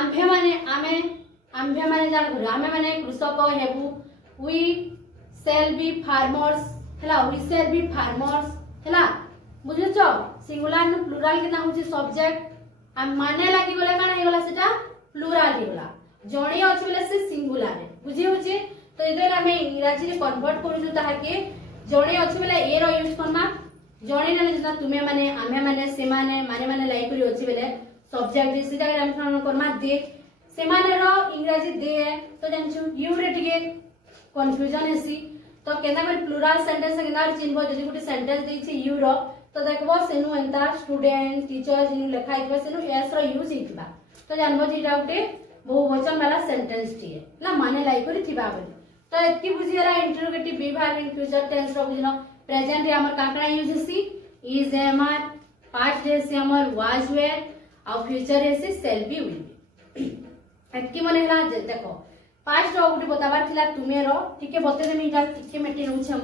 आम्भे माने जान करू आमे माने कृषक हेबू वी सेल बी फार्मर्स हैला वी सेल बी फार्मर्स हैला बुझिछ सिंगुलर न प्लुराल केना होची सब्जेक्ट आ माने लागि गले काना हे गला सेटा प्लुराल हे गला जणे अछि बेले से सिंगुलर है बुझि होची तो एकर हमें इंग्रजी रे कन्वर्ट करू जो ताहा के जणे अछि बेले ए रो यूज करना जणे ने जता तुमे माने आमे माने से माने लाइक करी अछि बेले सब्जेक्ट जे सीधा हम करना दे से माने रो इंग्रजी दे तो जानछु यू रे टिके कंफ्यूजन हेसी तो केना कर प्लुरल सेंटेंस केना चिन्हबो जदी गुटे सेंटेंस देइ छै यू रो तो देखबो सेनु एंता स्टूडेंट टीचर जिनु लिखा हितबा सेनु एस रो यूज हितबा तो जानबो जे इटा गुटे बहुवचन वाला सेंटेंस टिए ना माने लाइक करी थिबा बोली तो एतकी बुझी गला interrogative be verb in future tense रो बुझनो प्रेजेंट रे हमर काकड़ा यूज हेसी इज एम आर पास्ट रे से हमर वाज वेयर आ फ्यूचर रे से शैल बी विल बी एतकी माने हला देखो पास्ट रो गुटे बताबार थिला तुमे रो ठीके बते देमी इटा ठीके मेटी रहउ छै